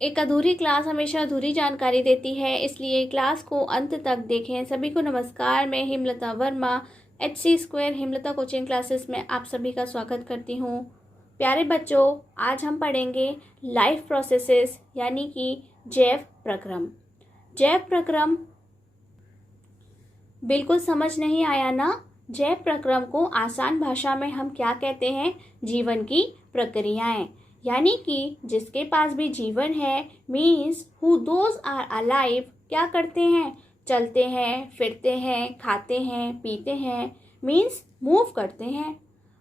एक अधूरी क्लास हमेशा अधूरी जानकारी देती है, इसलिए क्लास को अंत तक देखें। सभी को नमस्कार, मैं Hemlata Verma HC² Hemlata coaching classes में आप सभी का स्वागत करती हूँ। प्यारे बच्चों, आज हम पढ़ेंगे लाइफ प्रोसेसेस यानी कि जैव प्रक्रम। जैव प्रक्रम बिल्कुल समझ नहीं आया ना? जैव प्रक्रम को आसान भाषा में हम क्या कहते हैं? जीवन की प्रक्रियाएं, यानी कि जिसके पास भी जीवन है, means who those are alive, क्या करते हैं? चलते हैं, फिरते हैं, खाते हैं, पीते हैं, मीन्स मूव करते हैं।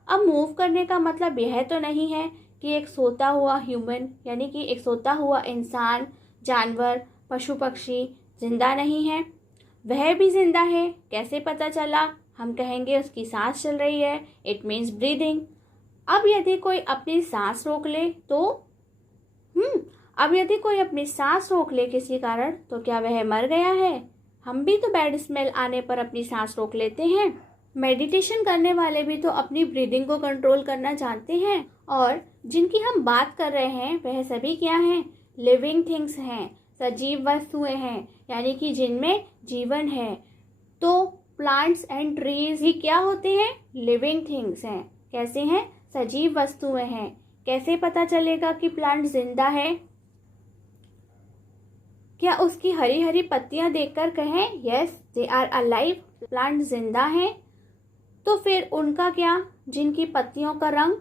अब मूव करने का मतलब यह तो नहीं है कि एक सोता हुआ ह्यूमन यानी कि एक सोता हुआ इंसान, जानवर, पशु पक्षी जिंदा नहीं है। वह भी जिंदा है। कैसे पता चला? हम कहेंगे उसकी सांस चल रही है, इट मीन्स ब्रीदिंग। अब यदि कोई अपनी सांस रोक ले तो अब यदि कोई अपनी सांस रोक ले किसी कारण, तो क्या वह मर गया है? हम भी तो बैड स्मेल आने पर अपनी सांस रोक लेते हैं। मेडिटेशन करने वाले भी तो अपनी ब्रीदिंग को कंट्रोल करना जानते हैं। और जिनकी हम बात कर रहे हैं वह सभी क्या हैं? लिविंग थिंग्स हैं, सजीव वस्तुएं हैं, यानी कि जिनमें जीवन है। तो प्लांट्स एंड ट्रीज ही क्या होते हैं? लिविंग थिंग्स हैं। कैसे हैं? सजीव वस्तुएं हैं। कैसे पता चलेगा कि प्लांट जिंदा है? क्या उसकी हरी हरी पत्तियां देखकर कहें yes they are alive, plant जिंदा है? तो फिर उनका क्या? जिनकी पत्तियों का रंग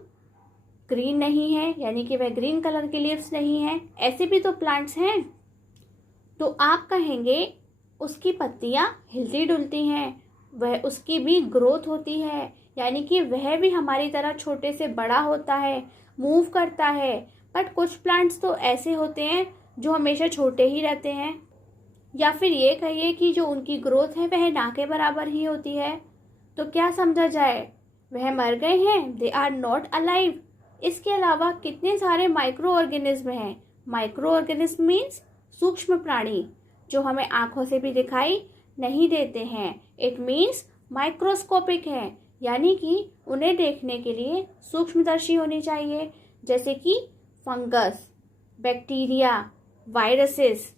ग्रीन नहीं है, यानी कि वह ग्रीन कलर की लीव्स नहीं है, ऐसे भी तो प्लांट्स हैं। तो आप कहेंगे उसकी पत्तियां हिलती डुलती हैं, वह उसकी भी ग्रोथ होती है, यानी कि वह भी हमारी तरह छोटे से बड़ा होता है, मूव करता है। बट कुछ प्लांट्स तो ऐसे होते हैं जो हमेशा छोटे ही रहते हैं, या फिर ये कहिए कि जो उनकी ग्रोथ है वह ना के बराबर ही होती है। तो क्या समझा जाए? वह मर गए हैं, दे आर नॉट अलाइव। इसके अलावा कितने सारे माइक्रो ऑर्गेनिज्म हैं। माइक्रो ऑर्गेनिज्म मीन्स सूक्ष्म प्राणी, जो हमें आंखों से भी दिखाई नहीं देते हैं। इट मीन्स माइक्रोस्कोपिक है, यानी कि उन्हें देखने के लिए सूक्ष्मदर्शी होनी चाहिए, जैसे कि फंगस, बैक्टीरिया, वायरसेस।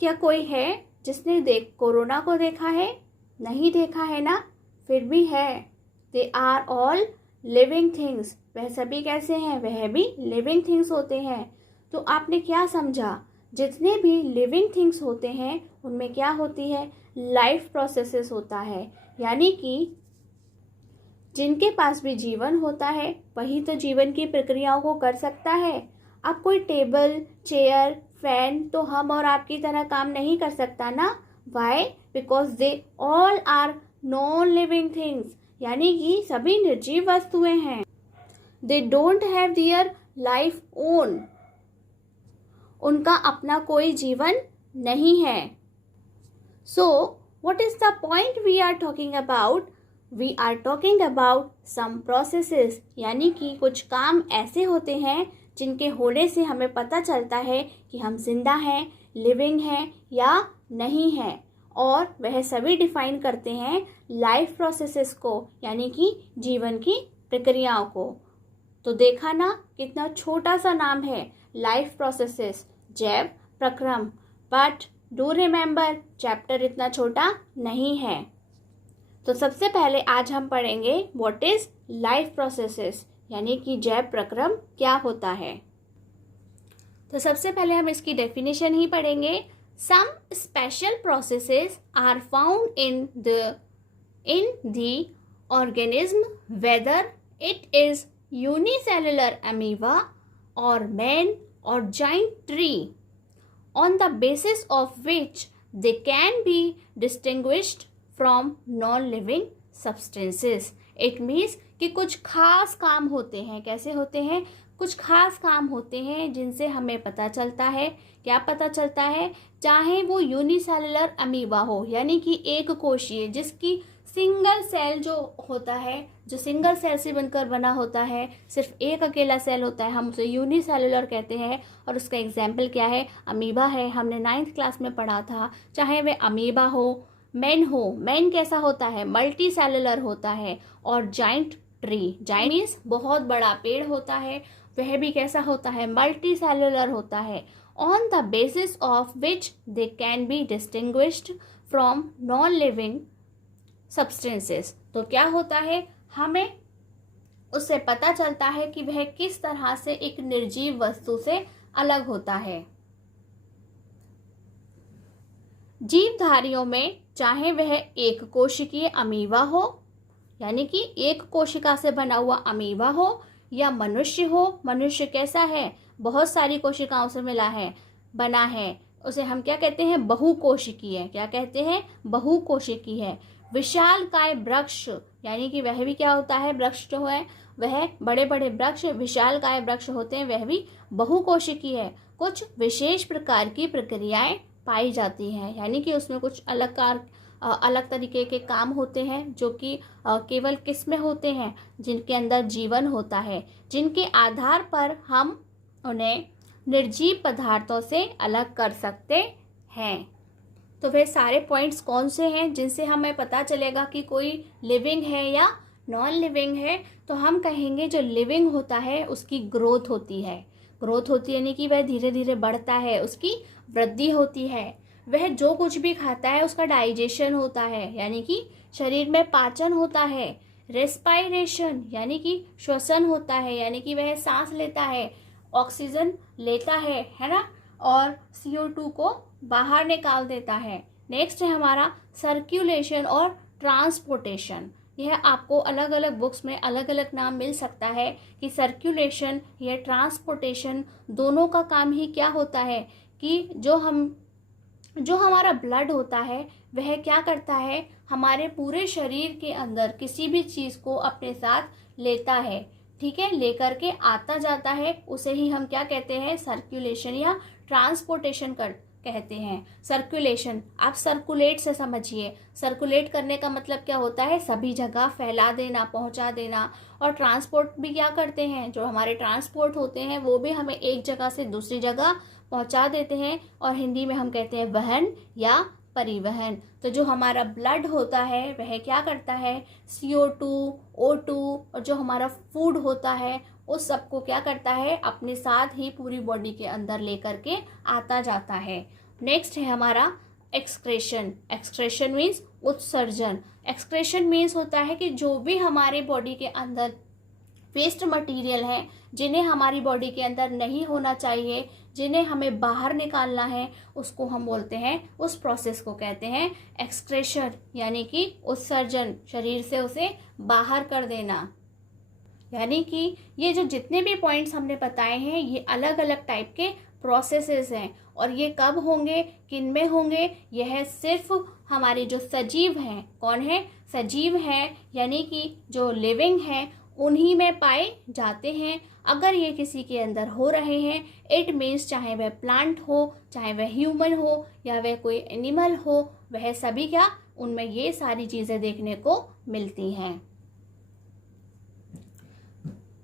क्या कोई है जिसने कोरोना को देखा है? नहीं देखा है ना? फिर भी है। They are all living things. वह सभी कैसे हैं? वह भी लिविंग थिंग्स होते हैं। तो आपने क्या समझा? जितने भी लिविंग थिंग्स होते हैं उनमें क्या होती है? लाइफ प्रोसेसेस होता है, यानी कि जिनके पास भी जीवन होता है वही तो जीवन की प्रक्रियाओं को कर सकता है। अब कोई टेबल, चेयर, फैन तो हम और आपकी तरह काम नहीं कर सकता ना? Why? Because they all are non living things, यानी कि सभी निर्जीव वस्तुएं हैं। They don't have their life own. उनका अपना कोई जीवन नहीं है। सो what is the point we are talking about? We are talking about some processes, यानी कि कुछ काम ऐसे होते हैं जिनके होने से हमें पता चलता है कि हम जिंदा हैं, लिविंग हैं या नहीं हैं। और वह सभी डिफाइन करते हैं लाइफ प्रोसेसेस को, यानी कि जीवन की प्रक्रियाओं को। तो देखा ना, कितना छोटा सा नाम है, लाइफ प्रोसेसेस, जैव प्रक्रम। बट डू रिमेंबर, चैप्टर इतना छोटा नहीं है। तो सबसे पहले आज हम पढ़ेंगे व्हाट इज लाइफ प्रोसेसेस, यानी कि जैव प्रक्रम क्या होता है। तो सबसे पहले हम इसकी डेफिनेशन ही पढ़ेंगे। Some special processes are found in the organism, whether it is unicellular amoeba और man or giant tree, on the basis of which they can be distinguished from non-living substances. It means कि कुछ खास काम होते हैं। कैसे होते हैं? कुछ खास काम होते हैं जिनसे हमें पता चलता है। क्या पता चलता है? चाहे वो यूनिसेलुलर अमीबा हो, यानी कि एक कोशीय, जिसकी सिंगल सेल जो होता है, जो सिंगल सेल से बनकर बना होता है, सिर्फ एक अकेला सेल होता है, हम उसे यूनिसेलुलर कहते हैं। और उसका एग्जाम्पल क्या है? अमीबा है। हमने 9th क्लास में पढ़ा था। चाहे वे अमीबा हो, मैन कैसा होता है? मल्टी सेलुलर होता है। और जाइंट ट्री। जाइंट मीन्स बहुत बड़ा पेड़ होता है, वह भी कैसा होता है, मल्टी सेलुलर होता है। On the basis of which they can be distinguished from non living substances. तो क्या होता है, हमें उससे पता चलता है कि वह किस तरह से एक निर्जीव वस्तु से अलग होता है। जीवधारियों में चाहे वह एक कोशिकीय अमीबा हो, यानी कि एक कोशिका से बना हुआ अमीबा हो, या मनुष्य हो, मनुष्य कैसा है, बहुत सारी कोशिकाओं से मिला है, बना है, उसे हम क्या कहते हैं, बहुकोशिकीय। क्या कहते हैं, बहुकोशिकीय। विशालकाय वृक्ष, यानी कि वह भी क्या होता है, वृक्ष जो है वह बड़े बड़े वृक्ष विशालकाय वृक्ष होते हैं, वह भी बहुकोशिकीय है। कुछ विशेष प्रकार की प्रक्रियाएं पाई जाती हैं, यानी कि उसमें कुछ अलग तरीके के काम होते हैं जो कि केवल किस में होते हैं, जिनके अंदर जीवन होता है, जिनके आधार पर हम उन्हें निर्जीव पदार्थों से अलग कर सकते हैं। तो वे सारे पॉइंट्स कौन से हैं जिनसे हमें पता चलेगा कि कोई लिविंग है या नॉन लिविंग है। तो हम कहेंगे जो लिविंग होता है उसकी ग्रोथ होती है। ग्रोथ होती है यानी कि वह धीरे धीरे बढ़ता है, उसकी वृद्धि होती है। वह जो कुछ भी खाता है उसका डाइजेशन होता है, यानी कि शरीर में पाचन होता है। रेस्पायरेशन यानी कि श्वसन होता है, यानी कि वह सांस लेता है, ऑक्सीजन लेता है ना, और CO2 को बाहर निकाल देता है। नेक्स्ट है हमारा सर्कुलेशन और ट्रांसपोर्टेशन। यह आपको अलग अलग बुक्स में अलग अलग नाम मिल सकता है कि सर्कुलेशन या ट्रांसपोर्टेशन दोनों का काम ही क्या होता है कि जो हमारा ब्लड होता है वह क्या करता है, हमारे पूरे शरीर के अंदर किसी भी चीज़ को अपने साथ लेता है, ठीक है, लेकर के आता जाता है, उसे ही हम क्या कहते हैं, सर्कुलेशन या ट्रांसपोर्टेशन कहते हैं। सर्कुलेशन आप सर्कुलेट से समझिए, सर्कुलेट करने का मतलब क्या होता है, सभी जगह फैला देना, पहुंचा देना। और ट्रांसपोर्ट भी क्या करते हैं, जो हमारे ट्रांसपोर्ट होते हैं वो भी हमें एक जगह से दूसरी जगह पहुंचा देते हैं, और हिंदी में हम कहते हैं वहन या परिवहन। तो जो हमारा ब्लड होता है वह क्या करता है, CO2, O2 और जो हमारा फूड होता है उस सबको क्या करता है, अपने साथ ही पूरी बॉडी के अंदर लेकर के आता जाता है। नेक्स्ट है हमारा एक्सक्रेशन। एक्सक्रेशन मीन्स उत्सर्जन। एक्सक्रेशन मीन्स होता है कि जो भी हमारे बॉडी के अंदर वेस्ट मटेरियल है, जिन्हें हमारी बॉडी के अंदर नहीं होना चाहिए, जिन्हें हमें बाहर निकालना है, उसको हम बोलते हैं, उस प्रोसेस को कहते हैं एक्सक्रेशन, यानी कि उत्सर्जन, शरीर से उसे बाहर कर देना। यानी कि ये जो जितने भी पॉइंट्स हमने बताए हैं ये अलग अलग टाइप के प्रोसेसेस हैं, और ये कब होंगे, किन में होंगे, यह सिर्फ हमारे जो सजीव हैं, कौन है, सजीव हैं, यानी कि जो लिविंग हैं उन्हीं में पाए जाते हैं। अगर ये किसी के अंदर हो रहे हैं, इट मीन्स चाहे वह प्लांट हो, चाहे वह ह्यूमन हो, या वह कोई एनिमल हो, वह सभी क्या, उनमें ये सारी चीज़ें देखने को मिलती हैं।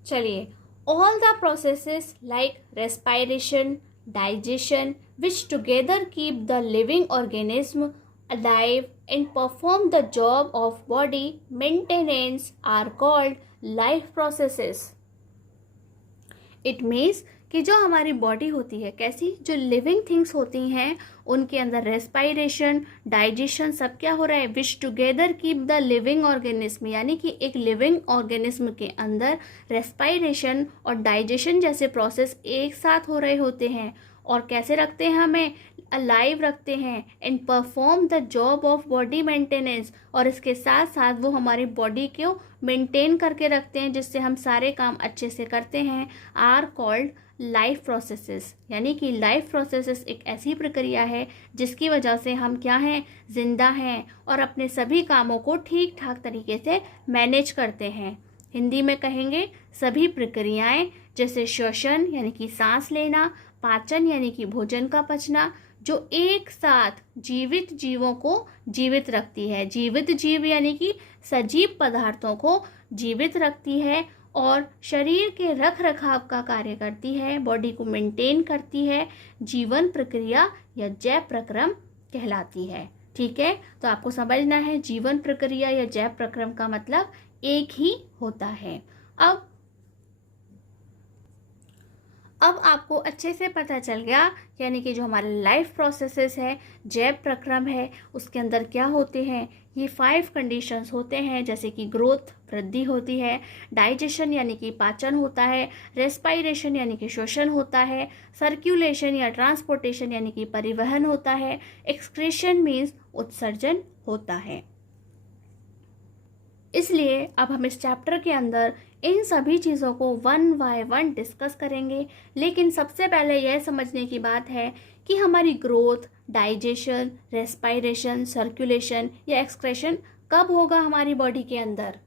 चलिए, all the processes like respiration, digestion, which together keep the living organism alive and perform the job of body maintenance are called life processes. It means कि जो हमारी बॉडी होती है, कैसी, जो लिविंग थिंग्स होती हैं उनके अंदर रेस्पायरेशन, डाइजेशन सब क्या हो रहा है, which together keep the living organism, यानी कि एक लिविंग ऑर्गेनिज्म के अंदर रेस्पायरेशन और डाइजेशन जैसे प्रोसेस एक साथ हो रहे होते हैं, और कैसे रखते हैं, हमें अलाइव रखते हैं, and perform the job of body maintenance, और इसके साथ साथ वो हमारी बॉडी को मेंटेन करके रखते हैं जिससे हम सारे काम अच्छे से करते हैं, आर कॉल्ड लाइफ प्रोसेसेस। यानी कि लाइफ प्रोसेसेस एक ऐसी प्रक्रिया है जिसकी वजह से हम क्या हैं, जिंदा हैं, और अपने सभी कामों को ठीक ठाक तरीके से मैनेज करते हैं। हिंदी में कहेंगे सभी प्रक्रियाएं, जैसे श्वसन यानी कि सांस लेना, पाचन यानी कि भोजन का पचना, जो एक साथ जीवित जीवों को जीवित रखती है। जीवित जीव यानी कि सजीव पदार्थों को जीवित रखती है, और शरीर के रख रखाव का कार्य करती है, बॉडी को मेंटेन करती है, जीवन प्रक्रिया या जैव प्रक्रम कहलाती है। ठीक है, तो आपको समझना है जीवन प्रक्रिया या जैव प्रक्रम का मतलब एक ही होता है। अब आपको अच्छे से पता चल गया, यानी कि जो हमारे लाइफ प्रोसेसेस है, जैव प्रक्रम है, उसके अंदर क्या होते हैं। ये 5 कंडीशंस होते हैं, जैसे कि ग्रोथ, वृद्धि होती है, डाइजेशन यानी कि पाचन होता है, रेस्पायरेशन यानी कि श्वसन होता है, सर्कुलेशन या ट्रांसपोर्टेशन यानी कि परिवहन होता है, एक्सक्रीशन मीन्स उत्सर्जन होता है। इसलिए अब हम इस चैप्टर के अंदर इन सभी चीज़ों को 1 बाय 1 डिस्कस करेंगे। लेकिन सबसे पहले यह समझने की बात है कि हमारी ग्रोथ, डाइजेशन, रेस्पायरेशन, सर्कुलेशन या एक्सक्रेशन कब होगा हमारी बॉडी के अंदर।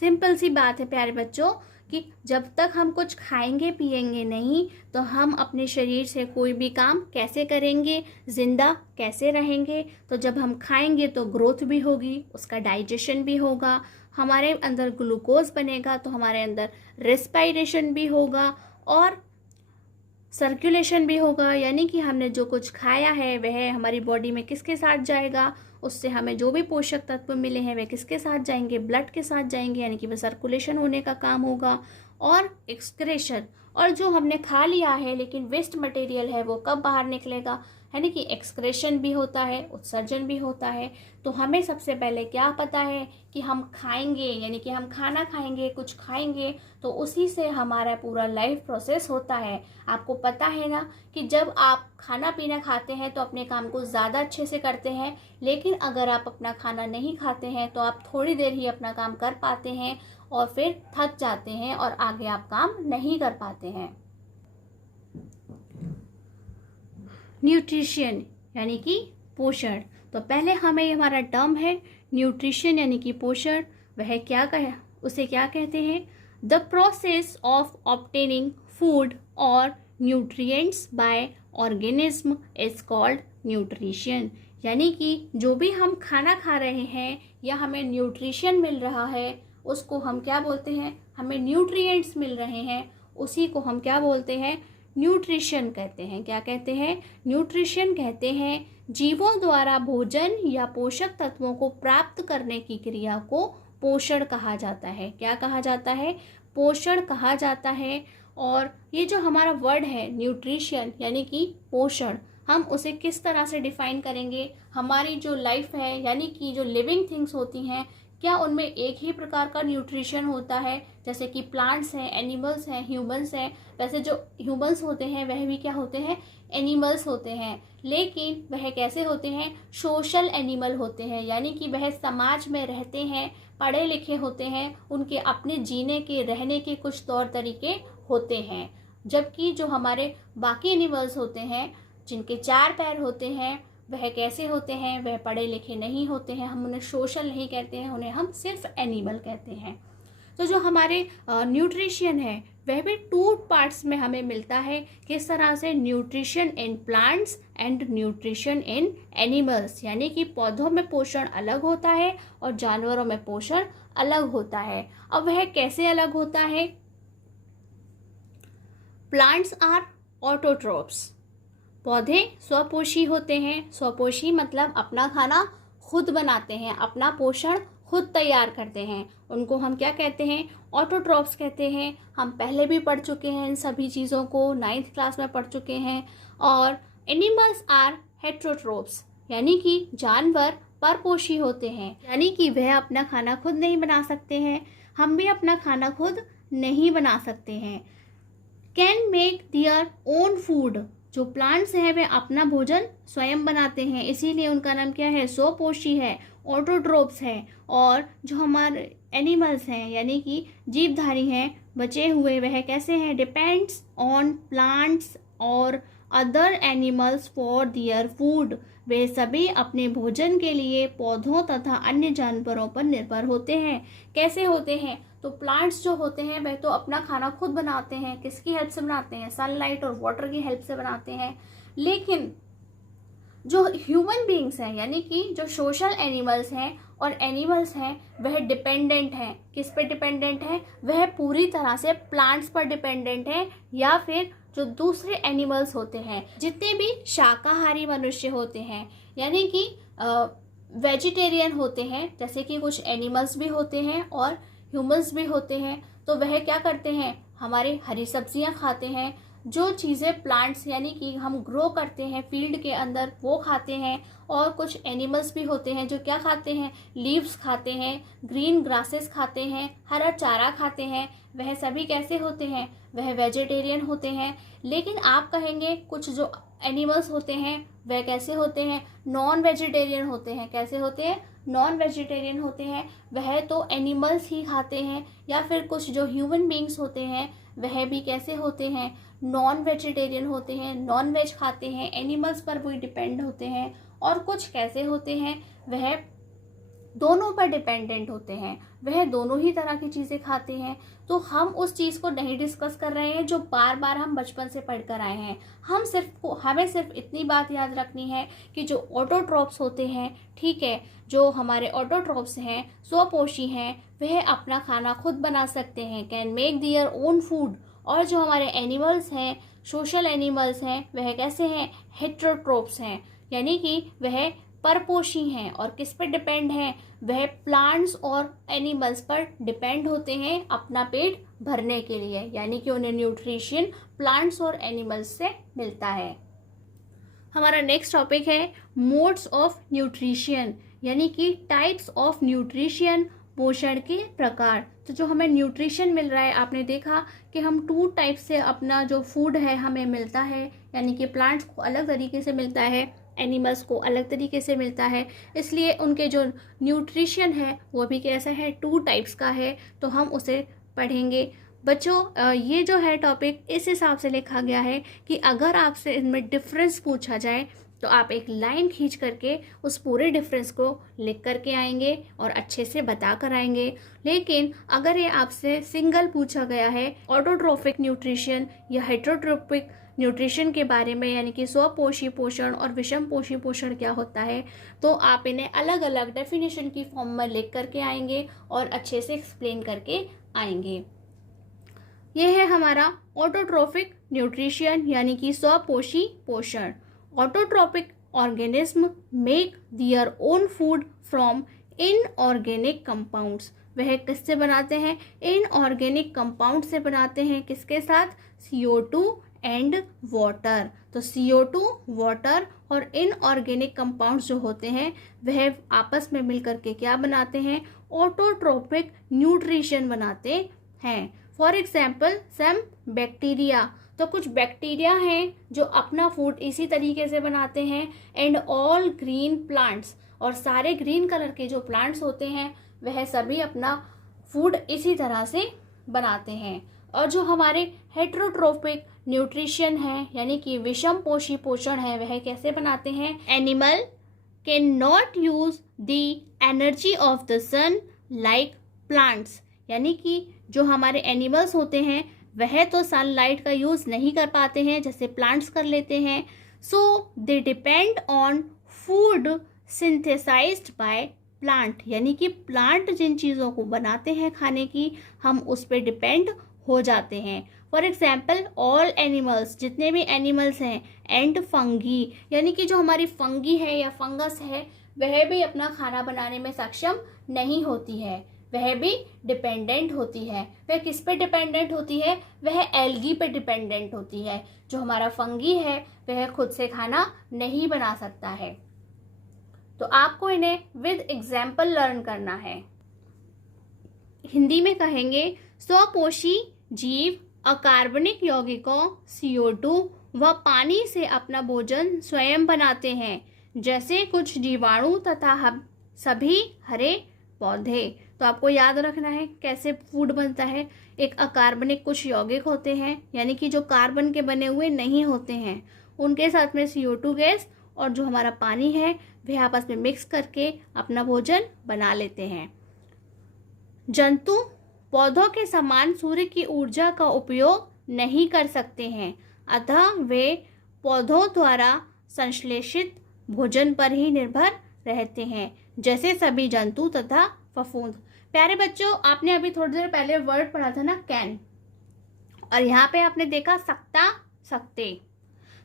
सिंपल सी बात है प्यारे बच्चों, कि जब तक हम कुछ खाएंगे पिएंगे नहीं तो हम अपने शरीर से कोई भी काम कैसे करेंगे, जिंदा कैसे रहेंगे। तो जब हम खाएंगे तो ग्रोथ भी होगी, उसका डाइजेशन भी होगा, हमारे अंदर ग्लूकोज बनेगा तो हमारे अंदर रेस्पायरेशन भी होगा और सर्कुलेशन भी होगा। यानी कि हमने जो कुछ खाया है वह हमारी बॉडी में किसके साथ जाएगा, उससे हमें जो भी पोषक तत्व मिले हैं वे किसके साथ जाएंगे, ब्लड के साथ जाएंगे, यानी कि वह सर्कुलेशन होने का काम होगा। और एक्सक्रेशन, और जो हमने खा लिया है लेकिन वेस्ट मटेरियल है वो कब बाहर निकलेगा, यानी कि एक्सक्रेशन भी होता है, उत्सर्जन भी होता है। तो हमें सबसे पहले क्या पता है कि हम खाएंगे, यानी कि हम खाना खाएंगे, कुछ खाएंगे तो उसी से हमारा पूरा लाइफ प्रोसेस होता है। आपको पता है ना कि जब आप खाना पीना खाते हैं तो अपने काम को ज़्यादा अच्छे से करते हैं, लेकिन अगर आप अपना खाना नहीं खाते हैं तो आप थोड़ी देर ही अपना काम कर पाते हैं और फिर थक जाते हैं और आगे आप काम नहीं कर पाते हैं। न्यूट्रिशन यानी कि पोषण। तो पहले हमें हमारा टर्म है न्यूट्रिशन यानी कि पोषण, वह क्या कहे, उसे क्या कहते हैं, the process of obtaining food और nutrients by organism is called nutrition. यानी कि जो भी हम खाना खा रहे हैं या हमें न्यूट्रिशन मिल रहा है उसको हम क्या बोलते हैं, हमें न्यूट्रिएंट्स मिल रहे हैं उसी को हम क्या बोलते हैं, न्यूट्रिशन कहते हैं। क्या कहते हैं, न्यूट्रिशन कहते हैं। जीवों द्वारा भोजन या पोषक तत्वों को प्राप्त करने की क्रिया को पोषण कहा जाता है। क्या कहा जाता है, पोषण कहा जाता है। और ये जो हमारा वर्ड है न्यूट्रिशन यानी कि पोषण, हम उसे किस तरह से डिफाइन करेंगे, हमारी जो लाइफ है यानी कि जो लिविंग थिंग्स होती हैं क्या उनमें एक ही प्रकार का न्यूट्रिशन होता है, जैसे कि प्लांट्स हैं, एनिमल्स हैं, ह्यूमंस हैं। वैसे जो ह्यूमंस होते हैं वह भी क्या होते हैं, एनिमल्स होते हैं, लेकिन वह कैसे होते हैं, सोशल एनिमल होते हैं। यानी कि वह समाज में रहते हैं, पढ़े लिखे होते हैं, उनके अपने जीने के रहने के कुछ तौर तरीके होते हैं। जबकि जो हमारे बाकी एनिमल्स होते हैं जिनके 4 पैर होते हैं वह कैसे होते हैं, वह पढ़े लिखे नहीं होते हैं, हम उन्हें सोशल नहीं कहते हैं, उन्हें हम सिर्फ एनिमल कहते हैं। तो जो हमारे न्यूट्रिशन है वह भी 2 पार्ट्स में हमें मिलता है। किस तरह से, nutrition in plants and nutrition in animals, यानी कि पौधों में पोषण अलग होता है और जानवरों में पोषण अलग होता है। अब वह कैसे अलग होता है, प्लांट्स आर ऑटोट्रोप्स, पौधे स्वपोषी होते हैं। स्वपोषी मतलब अपना खाना खुद बनाते हैं, अपना पोषण खुद तैयार करते हैं, उनको हम क्या कहते हैं, ऑटोट्रोप्स कहते हैं। हम पहले भी पढ़ चुके हैं इन सभी चीज़ों को, 9th क्लास में पढ़ चुके हैं। और एनिमल्स आर हेट्रोट्रोप्स, यानी कि जानवर परपोषी होते हैं, यानी कि वह अपना खाना खुद नहीं बना सकते हैं, हम भी अपना खाना खुद नहीं बना सकते हैं। Can make their own food, जो प्लांट्स हैं वे अपना भोजन स्वयं बनाते हैं, इसीलिए उनका नाम क्या है, स्वपोषी है, ऑटोट्रोप्स है। और जो हमारे एनिमल्स हैं यानी कि जीवधारी हैं बचे हुए, वह कैसे हैं, डिपेंड्स ऑन प्लांट्स और other animals for their food, वे सभी अपने भोजन के लिए पौधों तथा अन्य जानवरों पर निर्भर होते हैं। कैसे होते हैं, तो प्लांट्स जो होते हैं वह तो अपना खाना खुद बनाते हैं, किसकी हेल्प से बनाते हैं, सनलाइट और वाटर की हेल्प से बनाते हैं। लेकिन जो ह्यूमन बीइंग्स हैं यानी कि जो सोशल एनिमल्स हैं और एनिमल्स हैं वह डिपेंडेंट हैं, किस पे डिपेंडेंट हैं, वह पूरी तरह से प्लांट्स पर डिपेंडेंट हैं, या फिर जो दूसरे एनिमल्स होते हैं, जितने भी शाकाहारी मनुष्य होते हैं, यानी कि वेजिटेरियन होते हैं, जैसे कि कुछ एनिमल्स भी होते हैं और ह्यूमंस भी होते हैं, तो वह क्या करते हैं, हमारे हरी सब्जियां खाते हैं, जो चीज़ें प्लांट्स यानी कि हम ग्रो करते हैं फील्ड के अंदर वो खाते हैं। और कुछ एनिमल्स भी होते हैं जो क्या खाते हैं, लीव्स खाते हैं, ग्रीन ग्रासेस खाते हैं, हरा चारा खाते हैं। वह सभी कैसे होते हैं, वह वेजिटेरियन होते हैं। लेकिन आप कहेंगे कुछ जो एनिमल्स होते हैं वह कैसे होते हैं, नॉन वेजिटेरियन होते हैं। कैसे होते हैं, नॉन वेजिटेरियन होते हैं, वह तो एनिमल्स ही खाते हैं। या फिर कुछ जो ह्यूमन बींग्स होते हैं वह भी कैसे होते हैं, नॉन वेजिटेरियन होते हैं, नॉन वेज खाते हैं, एनिमल्स पर भी डिपेंड होते हैं। और कुछ कैसे होते हैं, वह दोनों पर डिपेंडेंट होते हैं, वह दोनों ही तरह की चीज़ें खाते हैं। तो हम उस चीज़ को नहीं डिस्कस कर रहे हैं जो बार बार हम बचपन से पढ़कर आए हैं। हमें सिर्फ इतनी बात याद रखनी है कि जो ऑटोट्रॉप्स होते हैं, ठीक है, जो हमारे ऑटोट्रॉप्स हैं, स्वपोषी हैं, वह अपना खाना खुद बना सकते हैं, can make their own food. और जो हमारे एनिमल्स हैं, सोशल एनिमल्स हैं, वह कैसे हैं, हेटेरोट्रॉप्स हैं, यानी कि वह परपोषी हैं। और किस पर डिपेंड हैं, वह प्लांट्स और एनिमल्स पर डिपेंड होते हैं अपना पेट भरने के लिए, यानी कि उन्हें न्यूट्रिशन प्लांट्स और एनिमल्स से मिलता है। हमारा नेक्स्ट टॉपिक है मोड्स ऑफ न्यूट्रिशन, यानी कि टाइप्स ऑफ न्यूट्रिशन, पोषण के प्रकार। तो जो हमें न्यूट्रिशन मिल रहा है, आपने देखा कि हम 2 टाइप से अपना जो फूड है हमें मिलता है, यानी कि प्लांट्स को अलग तरीके से मिलता है, एनिमल्स को अलग तरीके से मिलता है। इसलिए उनके जो न्यूट्रिशन है वो भी कैसा है, 2 टाइप्स का है। तो हम उसे पढ़ेंगे। बच्चों, ये जो है टॉपिक इस हिसाब से लिखा गया है कि अगर आपसे इनमें डिफरेंस पूछा जाए तो आप एक लाइन खींच करके उस पूरे डिफरेंस को लिख करके आएंगे और अच्छे से बता कर आएंगे। लेकिन अगर ये आपसे सिंगल पूछा गया है ऑटोट्रोफिक न्यूट्रिशन या हेटेरोट्रोपिक न्यूट्रिशन के बारे में, यानी कि स्वपोषी पोषण और विषम पोषी पोषण क्या होता है, तो आप इन्हें अलग अलग डेफिनेशन की फॉर्म में लिख करके आएंगे और अच्छे से एक्सप्लेन करके आएंगे। यह है हमारा ऑटोट्रोफिक न्यूट्रिशन, यानी कि स्वपोषी पोषण। Autotrophic organism make their own food from inorganic compounds. वह किससे बनाते हैं, इनऑर्गेनिक कंपाउंड से बनाते हैं। किसके साथ, CO2 एंड वाटर। तो CO2, वाटर और इनऑर्गेनिक कंपाउंड्स जो होते हैं वह आपस में मिलकर के क्या बनाते हैं, ऑटोट्रोपिक न्यूट्रिशन बनाते हैं। फॉर एग्जाम्पल सम बैक्टीरिया, तो कुछ बैक्टीरिया हैं जो अपना फूड इसी तरीके से बनाते हैं। एंड ऑल ग्रीन प्लांट्स, और सारे ग्रीन कलर के जो प्लांट्स होते हैं वह सभी अपना फूड इसी तरह से बनाते हैं। और जो हमारे हेटेरोट्रोपिक न्यूट्रिशन है, यानी कि विषम पोषी पोषण है, वह कैसे बनाते हैं, animal can not use the energy of the sun like plants. यानी कि जो हमारे एनिमल्स होते हैं वह तो सनलाइट का यूज़ नहीं कर पाते हैं जैसे प्लांट्स कर लेते हैं। So they depend on food synthesized by plant, यानी कि प्लांट जिन चीज़ों को बनाते हैं खाने की, हम उस पर डिपेंड हो जाते हैं। फॉर एग्जाम्पल ऑल एनिमल्स, जितने भी एनिमल्स हैं, एंड फंगी, यानी कि जो हमारी फंगी है या फंगस है वह भी अपना खाना बनाने में सक्षम नहीं होती है, वह भी डिपेंडेंट होती है। वह किस पे डिपेंडेंट होती है, वह एल्गी पे डिपेंडेंट होती है। जो हमारा फंगी है वह खुद से खाना नहीं बना सकता है। तो आपको इन्हें विद एग्जाम्पल लर्न करना है। हिंदी में कहेंगे, स्वपोषी जीव अकार्बनिक यौगिकों CO2 व पानी से अपना भोजन स्वयं बनाते हैं, जैसे कुछ जीवाणु तथा सभी हरे पौधे। तो आपको याद रखना है कैसे फूड बनता है। एक अकार्बनिक कुछ यौगिक होते हैं, यानी कि जो कार्बन के बने हुए नहीं होते हैं, उनके साथ में CO2 गैस और जो हमारा पानी है वह आपस में मिक्स करके अपना भोजन बना लेते हैं। जंतु पौधों के समान सूर्य की ऊर्जा का उपयोग नहीं कर सकते हैं, अतः वे पौधों द्वारा संश्लेषित भोजन पर ही निर्भर रहते हैं, जैसे सभी जंतु तथा फफूंद। प्यारे बच्चों, आपने अभी थोड़ी देर पहले वर्ड पढ़ा था ना, कैन, और यहाँ पे आपने देखा सकता, सकते।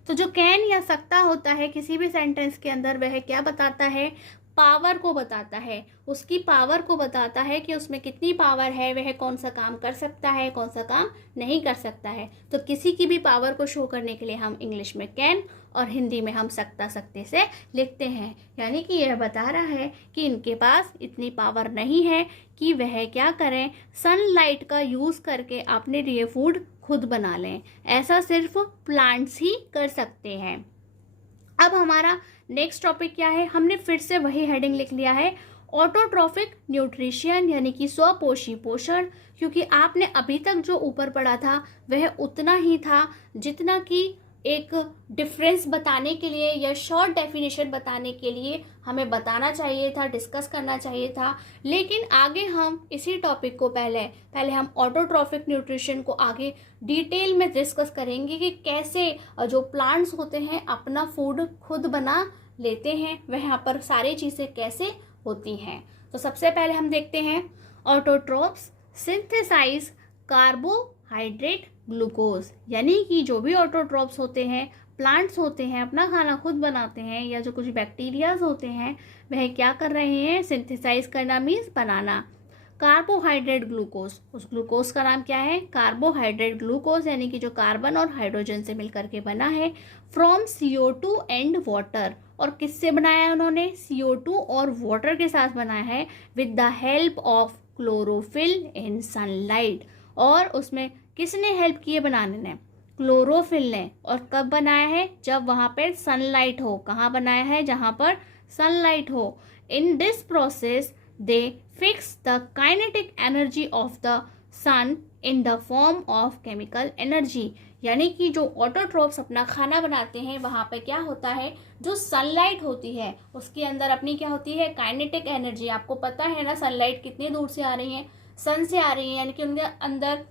तो जो कैन या सकता होता है किसी भी सेंटेंस के अंदर, वह क्या बताता है, पावर को बताता है, उसकी पावर को बताता है कि उसमें कितनी पावर है, वह कौन सा काम कर सकता है, कौन सा काम नहीं कर सकता है। तो किसी की भी पावर को शो करने के लिए हम इंग्लिश में कैन और हिंदी में हम सकता सकते से लिखते हैं। यानी कि यह बता रहा है कि इनके पास इतनी पावर नहीं है कि वह क्या करें, सनलाइट का यूज़ करके अपने लिए फूड खुद बना लें। ऐसा सिर्फ प्लांट्स ही कर सकते हैं। अब हमारा नेक्स्ट टॉपिक क्या है, हमने फिर से वही हेडिंग लिख लिया है, ऑटोट्रॉफिक न्यूट्रिशन, यानी कि स्वपोषी पोषण। क्योंकि आपने अभी तक जो ऊपर पढ़ा था वह उतना ही था जितना कि एक डिफरेंस बताने के लिए या शॉर्ट डेफिनेशन बताने के लिए हमें बताना चाहिए था, डिस्कस करना चाहिए था। लेकिन आगे हम इसी टॉपिक को पहले हम ऑटोट्रॉफिक न्यूट्रिशन को आगे डिटेल में डिस्कस करेंगे कि कैसे जो प्लांट्स होते हैं अपना फूड खुद बना लेते हैं, वह यहाँ पर सारी चीज़ें कैसे होती हैं। तो सबसे पहले हम देखते हैं, ऑटोट्रॉफ्स सिंथेसाइज कार्बोहाइड्रेट ग्लूकोज। यानी कि जो भी ऑटोट्रॉफ्स होते हैं, प्लांट्स होते हैं, अपना खाना खुद बनाते हैं, या जो कुछ बैक्टीरियाज होते हैं वह क्या कर रहे हैं, सिंथेसाइज करना मीन्स बनाना कार्बोहाइड्रेट ग्लूकोज। उस ग्लूकोज का नाम क्या है, कार्बोहाइड्रेट ग्लूकोज, यानी कि जो कार्बन और हाइड्रोजन से मिलकर के बना है, फ्रॉम CO2 एंड वाटर। और किससे बनाया है उन्होंने, CO2 और वाटर के साथ बनाया है, with the help of chlorophyll in sunlight. और उसमें किसने हेल्प की है बनाने में, क्लोरोफिल ने। और कब बनाया है, जब वहां पर सनलाइट हो। कहाँ बनाया है, जहां पर सनलाइट हो। In this process they fix the kinetic energy of the sun in the form of chemical energy. यानी कि जो ऑटोट्रॉफ्स अपना खाना बनाते हैं वहां पे क्या होता है, जो सनलाइट होती है उसके अंदर अपनी क्या होती है, काइनेटिक एनर्जी। आपको पता है ना सनलाइट कितनी दूर से आ रही है, सन से आ रही है, यानी कि उनके अंदर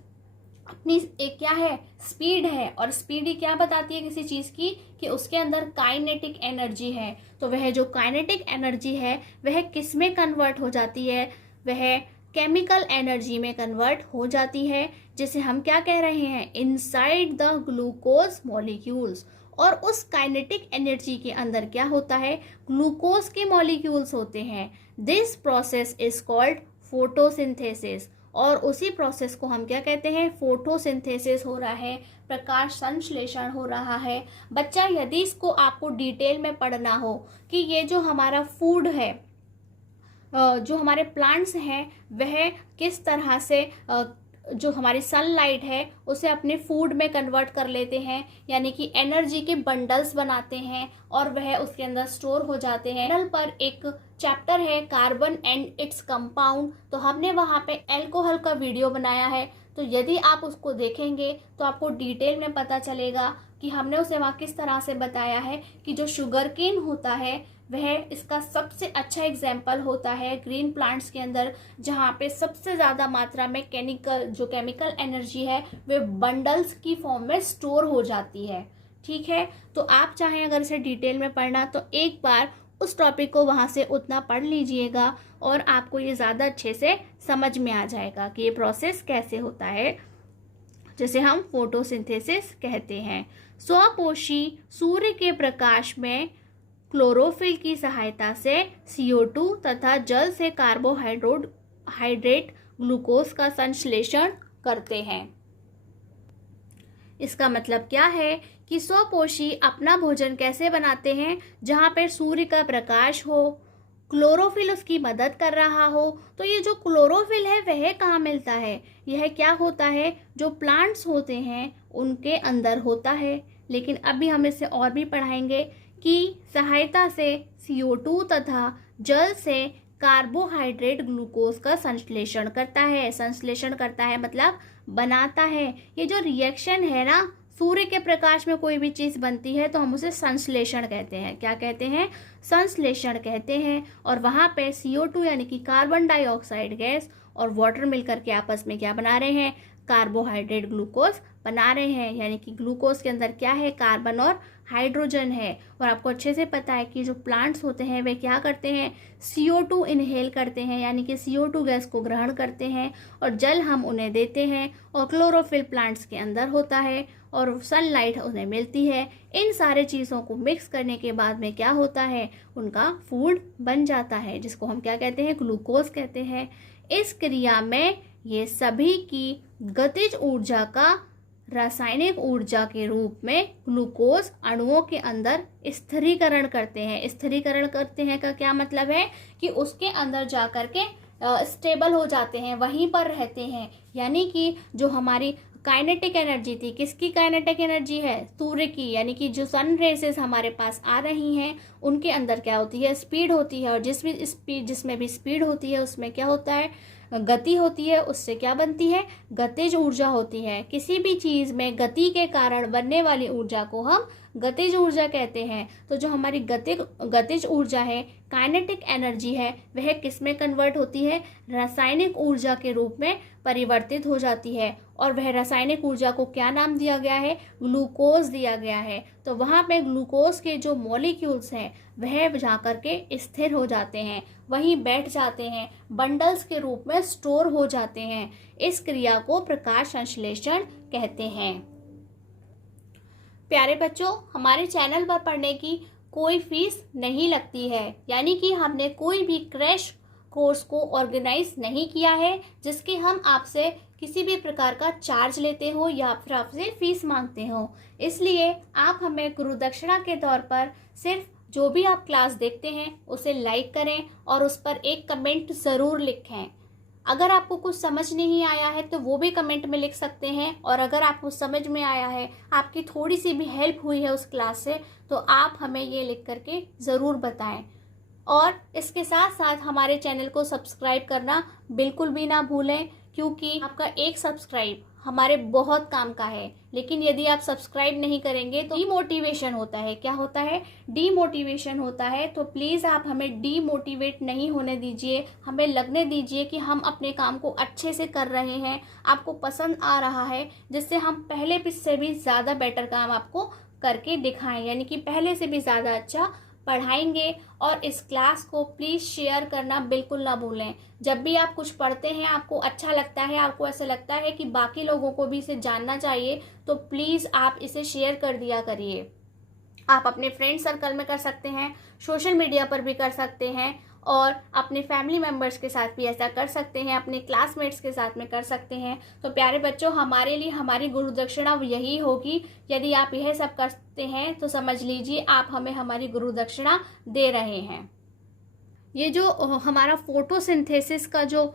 अपनी एक क्या है, स्पीड है। और स्पीड ही क्या बताती है किसी चीज की, कि उसके अंदर काइनेटिक एनर्जी है। तो वह जो काइनेटिक एनर्जी है वह किस में कन्वर्ट हो जाती है, वह केमिकल एनर्जी में कन्वर्ट हो जाती है, जिसे हम क्या कह रहे हैं, इनसाइड द ग्लूकोज मॉलिक्यूल्स। और उस काइनेटिक एनर्जी के अंदर क्या होता है, ग्लूकोज के मॉलिक्यूल्स होते हैं। This process is called photosynthesis. और उसी प्रोसेस को हम क्या कहते हैं, फोटोसिंथेसिस हो रहा है, प्रकाश संश्लेषण हो रहा है। बच्चा यदि इसको आपको डिटेल में पढ़ना हो कि ये जो हमारा फूड है, जो हमारे प्लांट्स हैं वह किस तरह से जो हमारी सनलाइट है उसे अपने फूड में कन्वर्ट कर लेते हैं, यानी कि एनर्जी के बंडल्स बनाते हैं और वह उसके अंदर स्टोर हो जाते हैं। चैनल पर एक चैप्टर है कार्बन एंड इट्स कंपाउंड, तो हमने वहाँ पे अल्कोहल का वीडियो बनाया है। तो यदि आप उसको देखेंगे तो आपको डिटेल में पता चलेगा कि हमने उसे वहाँ किस तरह से बताया है कि जो शुगर केन होता है वह इसका सबसे अच्छा एग्जाम्पल होता है ग्रीन प्लांट्स के अंदर, जहाँ पे सबसे ज़्यादा मात्रा में केमिकल एनर्जी है वह बंडल्स की फॉर्म में स्टोर हो जाती है। ठीक है, तो आप चाहें अगर इसे डिटेल में पढ़ना तो एक बार उस टॉपिक को वहाँ से उतना पढ़ लीजिएगा और आपको ये ज़्यादा अच्छे से समझ में आ जाएगा कि ये प्रोसेस कैसे होता है, जिसे हम फोटोसिंथेसिस कहते हैं। स्वपोषी सूर्य के प्रकाश में क्लोरोफिल की सहायता से CO2 तथा जल से कार्बोहाइड्रेट ग्लूकोज का संश्लेषण करते हैं। इसका मतलब क्या है कि स्वपोषी अपना भोजन कैसे बनाते हैं, जहाँ पर सूर्य का प्रकाश हो, क्लोरोफिल उसकी मदद कर रहा हो। तो ये जो क्लोरोफिल है वह कहाँ मिलता है, यह क्या होता है, जो प्लांट्स होते हैं उनके अंदर होता है। लेकिन अभी हम इसे और भी पढ़ाएंगे की सहायता से CO2 तथा जल से कार्बोहाइड्रेट ग्लूकोज का संश्लेषण करता है। संश्लेषण करता है मतलब बनाता है। ये जो रिएक्शन है ना, सूर्य के प्रकाश में कोई भी चीज़ बनती है तो हम उसे संश्लेषण कहते हैं। क्या कहते हैं, संश्लेषण कहते हैं। और वहाँ पे CO2 यानी कि कार्बन डाइऑक्साइड गैस और वाटर मिलकर के आपस में क्या बना रहे हैं, कार्बोहाइड्रेट ग्लूकोज बना रहे हैं। यानी कि ग्लूकोज के अंदर क्या है, कार्बन और हाइड्रोजन है। और आपको अच्छे से पता है कि जो प्लांट्स होते हैं वे क्या करते हैं, CO2 इनहेल करते हैं, यानी कि CO2 गैस को ग्रहण करते हैं और जल हम उन्हें देते हैं। और क्लोरोफिल प्लांट्स के अंदर होता है और सनलाइट उन्हें मिलती है। इन सारे चीज़ों को मिक्स करने के बाद में क्या होता है, उनका फूड बन जाता है, जिसको हम क्या कहते हैं, ग्लूकोज कहते हैं। इस क्रिया में ये सभी की गतिज ऊर्जा का रासायनिक ऊर्जा के रूप में ग्लूकोज अणुओं के अंदर स्थिरीकरण करते हैं। स्थिरीकरण करते हैं का क्या मतलब है कि उसके अंदर जा कर के स्टेबल हो जाते हैं, वहीं पर रहते हैं। यानी कि जो हमारी काइनेटिक एनर्जी थी, किसकी काइनेटिक एनर्जी है, सूर्य की, यानी कि जो सन रेसेस हमारे पास आ रही हैं उनके अंदर क्या होती है, स्पीड होती है। और जिसमें भी स्पीड होती है उसमें क्या होता है, गति होती है। उससे क्या बनती है, गतिज ऊर्जा होती है। किसी भी चीज़ में गति के कारण बनने वाली ऊर्जा को हम गतिज ऊर्जा कहते हैं। तो जो हमारी गतिज ऊर्जा है, काइनेटिक एनर्जी है, वह किस में कन्वर्ट होती है, रासायनिक ऊर्जा के रूप में परिवर्तित हो जाती है। और वह रासायनिक ऊर्जा को क्या नाम दिया गया है, ग्लूकोज दिया गया है। तो वहाँ पे ग्लूकोज के जो मॉलिक्यूल्स हैं वह जा कर के स्थिर हो जाते हैं, वहीं बैठ जाते हैं, बंडल्स के रूप में स्टोर हो जाते हैं। इस क्रिया को प्रकाश संश्लेषण कहते हैं। प्यारे बच्चों, हमारे चैनल पर पढ़ने की कोई फीस नहीं लगती है। यानी कि हमने कोई भी क्रैश कोर्स को ऑर्गेनाइज नहीं किया है जिसके हम आपसे किसी भी प्रकार का चार्ज लेते हो या फिर आपसे फीस मांगते हो। इसलिए आप हमें गुरुदक्षिणा के तौर पर सिर्फ जो भी आप क्लास देखते हैं उसे लाइक करें और उस पर एक कमेंट ज़रूर लिखें। अगर आपको कुछ समझ नहीं आया है तो वो भी कमेंट में लिख सकते हैं, और अगर आपको समझ में आया है, आपकी थोड़ी सी भी हेल्प हुई है उस क्लास से, तो आप हमें ये लिख करके ज़रूर बताएं। और इसके साथ साथ हमारे चैनल को सब्सक्राइब करना बिल्कुल भी ना भूलें, क्योंकि आपका एक सब्सक्राइब हमारे बहुत काम का है। लेकिन यदि आप सब्सक्राइब नहीं करेंगे तो डीमोटिवेशन होता है। क्या होता है, डीमोटिवेशन होता है। तो प्लीज़ आप हमें डीमोटिवेट नहीं होने दीजिए, हमें लगने दीजिए कि हम अपने काम को अच्छे से कर रहे हैं, आपको पसंद आ रहा है, जिससे हम पहले से भी ज़्यादा बेटर काम आपको करके दिखाएं, यानी कि पहले से भी ज़्यादा अच्छा पढ़ाएंगे। और इस क्लास को प्लीज़ शेयर करना बिल्कुल ना भूलें। जब भी आप कुछ पढ़ते हैं, आपको अच्छा लगता है, आपको ऐसा लगता है कि बाकी लोगों को भी इसे जानना चाहिए, तो प्लीज़ आप इसे शेयर कर दिया करिए। आप अपने फ्रेंड सर्कल में कर सकते हैं, सोशल मीडिया पर भी कर सकते हैं, और अपने फैमिली मेम्बर्स के साथ भी ऐसा कर सकते हैं, अपने क्लासमेट्स के साथ में कर सकते हैं। तो प्यारे बच्चों, हमारे लिए हमारी गुरुदक्षिणा यही होगी। यदि आप यह सब करते हैं तो समझ लीजिए आप हमें हमारी गुरुदक्षिणा दे रहे हैं। ये जो हमारा फोटोसिंथेसिस का जो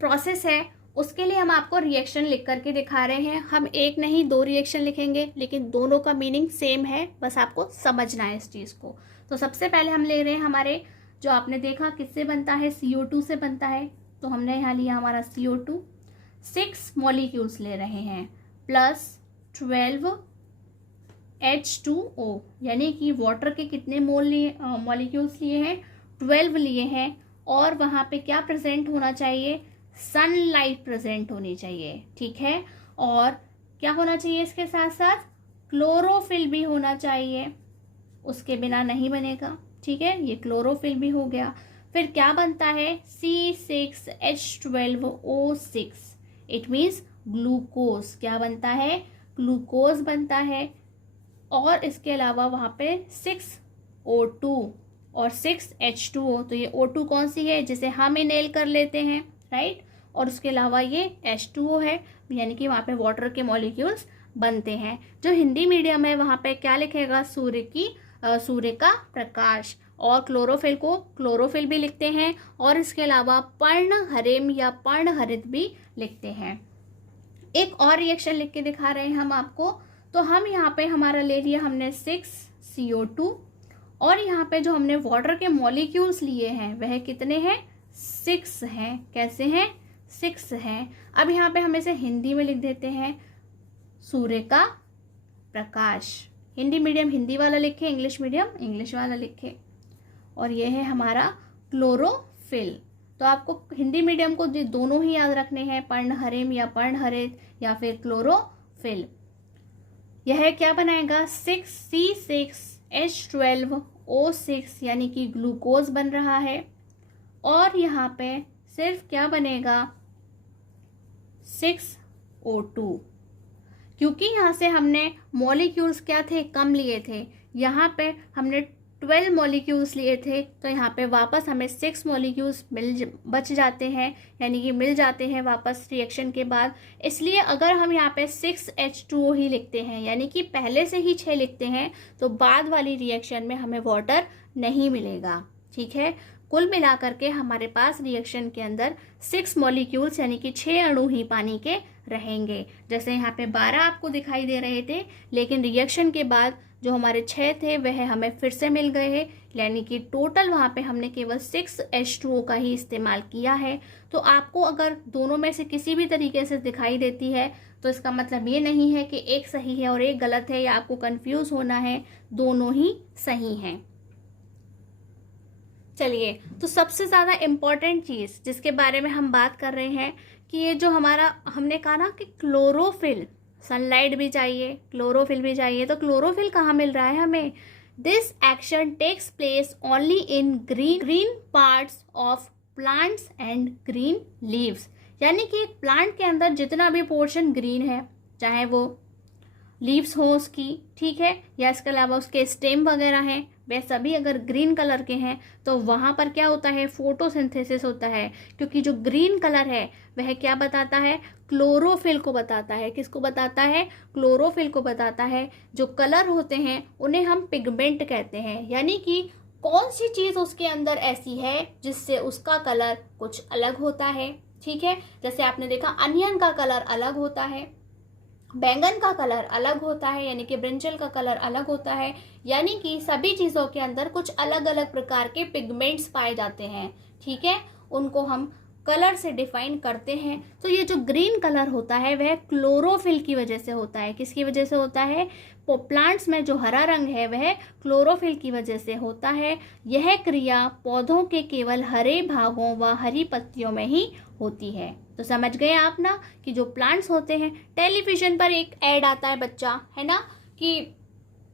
प्रोसेस है, उसके लिए हम आपको रिएक्शन लिख करके दिखा रहे हैं। हम एक नहीं 2 रिएक्शन लिखेंगे, लेकिन दोनों का मीनिंग सेम है, बस आपको समझना है इस चीज़ को। तो सबसे पहले हम ले रहे हैं, हमारे जो आपने देखा किससे बनता है, CO2 से बनता है। तो हमने यहाँ लिया हमारा CO2, 6 मॉलिक्यूल्स ले रहे हैं, प्लस 12 H2O, यानी कि वाटर के कितने मॉलिक्यूल्स लिए हैं, 12 लिए हैं। और वहाँ पे क्या प्रेजेंट होना चाहिए, सनलाइट प्रेजेंट होनी चाहिए, ठीक है। और क्या होना चाहिए इसके साथ साथ, क्लोरोफिल भी होना चाहिए, उसके बिना नहीं बनेगा, ठीक है। ये क्लोरोफिल भी हो गया। फिर क्या बनता है, C6H12O6, इट मीन्स ग्लूकोज। क्या बनता है, ग्लूकोज बनता है। और इसके अलावा वहाँ पे 6O2 और 6H2O, तो ये O2 कौन सी है, जिसे हम इनहेल कर लेते हैं, राइट। और उसके अलावा ये H2O है, यानी कि वहाँ पे वाटर के मॉलिक्यूल्स बनते हैं। जो हिंदी मीडियम है वहाँ पे क्या लिखेगा, सूर्य का प्रकाश। और क्लोरोफिल को क्लोरोफिल भी लिखते हैं, और इसके अलावा पर्णहरिम या पर्णहरित भी लिखते हैं। एक और रिएक्शन लिख के दिखा रहे हैं हम आपको। तो हम यहाँ पे हमारा ले लिया हमने 6CO2, और यहाँ पे जो हमने वाटर के मॉलिक्यूल्स लिए हैं वह कितने हैं, 6 हैं। कैसे हैं, 6 हैं। अब यहाँ पे हम इसे हिंदी में लिख देते हैं, सूर्य का प्रकाश। हिंदी मीडियम हिंदी वाला लिखे, इंग्लिश मीडियम इंग्लिश वाला लिखे। और ये है हमारा क्लोरोफिल। तो आपको हिंदी मीडियम को दोनों ही याद रखने हैं, पर्णहरित या पर्णहरित या फिर क्लोरोफिल। यह क्या बनाएगा, 6C6H12O6 यानी कि ग्लूकोज बन रहा है। और यहाँ पे सिर्फ क्या बनेगा, 6O2, क्योंकि यहाँ से हमने मॉलिक्यूल्स क्या थे, कम लिए थे। यहाँ पे हमने 12 मॉलिक्यूल्स लिए थे, तो यहाँ पे वापस हमें 6 मॉलिक्यूल्स बच जाते हैं, यानी कि मिल जाते हैं वापस रिएक्शन के बाद। इसलिए अगर हम यहाँ पे 6H2O ही लिखते हैं, यानी कि पहले से ही 6 लिखते हैं, तो बाद वाली रिएक्शन में हमें वाटर नहीं मिलेगा। ठीक है, कुल मिलाकर के हमारे पास रिएक्शन के अंदर 6 मॉलिक्यूल्स यानी कि 6 अणु ही पानी के रहेंगे। जैसे यहाँ पे 12 आपको दिखाई दे रहे थे, लेकिन रिएक्शन के बाद जो हमारे 6 थे वह हमें फिर से मिल गए हैं, यानी कि टोटल वहाँ पे हमने केवल 6H2O का ही इस्तेमाल किया है। तो आपको अगर दोनों में से किसी भी तरीके से दिखाई देती है तो इसका मतलब ये नहीं है कि एक सही है और एक गलत है, या आपको कंफ्यूज होना है, दोनों ही सही हैं। चलिए, तो सबसे ज़्यादा इम्पॉर्टेंट चीज़ जिसके बारे में हम बात कर रहे हैं कि ये जो हमारा, हमने कहा ना कि क्लोरोफिल, सनलाइट भी चाहिए, क्लोरोफिल भी चाहिए, तो क्लोरोफिल कहाँ मिल रहा है हमें। This action takes place only in green parts of plants and green leaves, यानी कि प्लांट के अंदर जितना भी पोर्शन ग्रीन है, चाहे वो लीव्स हो उसकी, ठीक है, या इसके अलावा उसके स्टेम वगैरह हैं, वे सभी अगर ग्रीन कलर के हैं तो वहाँ पर क्या होता है, फोटोसिंथेसिस होता है। क्योंकि जो ग्रीन कलर है वह क्या बताता है, क्लोरोफिल को बताता है। किसको बताता है, क्लोरोफिल को बताता है। जो कलर होते हैं उन्हें हम पिगमेंट कहते हैं, यानी कि कौन सी चीज़ उसके अंदर ऐसी है जिससे उसका कलर कुछ अलग होता है। ठीक है, जैसे आपने देखा अनियन का कलर अलग होता है, बैंगन का कलर अलग होता है, यानी कि ब्रिंजल का कलर अलग होता है, यानी कि सभी चीज़ों के अंदर कुछ अलग अलग प्रकार के पिगमेंट्स पाए जाते हैं। ठीक है, उनको हम कलर से डिफाइन करते हैं। तो ये जो ग्रीन कलर होता है वह क्लोरोफिल की वजह से होता है। किसकी वजह से होता है, प्लांट्स में जो हरा रंग है वह क्लोरोफिल की वजह से होता है। यह क्रिया पौधों के केवल हरे भागों व हरी पत्तियों में ही होती है। तो समझ गए आप ना कि जो प्लांट्स होते हैं, टेलीविजन पर एक ऐड आता है बच्चा, है ना, कि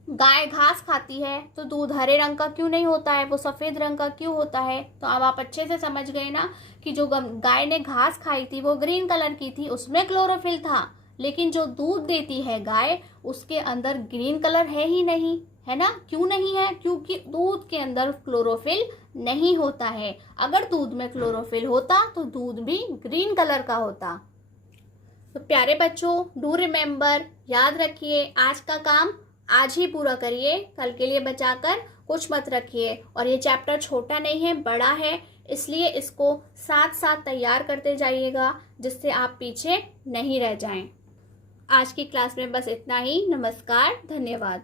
गाय घास खाती है तो दूध हरे रंग का क्यों नहीं होता है, वो सफ़ेद रंग का क्यों होता है। तो अब आप अच्छे से समझ गए ना कि जो गाय ने घास खाई थी वो ग्रीन कलर की थी, उसमें क्लोरोफिल था, लेकिन जो दूध देती है गाय उसके अंदर ग्रीन कलर है ही नहीं, है ना। क्यों नहीं है, क्योंकि दूध के अंदर क्लोरोफिल नहीं होता है। अगर दूध में क्लोरोफिल होता तो दूध भी ग्रीन कलर का होता। तो प्यारे बच्चों, डू रिमेम्बर, याद रखिए, आज का काम आज ही पूरा करिए, कल के लिए बचाकर कुछ मत रखिए। और ये चैप्टर छोटा नहीं है, बड़ा है, इसलिए इसको साथ साथ तैयार करते जाइएगा जिससे आप पीछे नहीं रह जाएं। आज की क्लास में बस इतना ही। नमस्कार, धन्यवाद।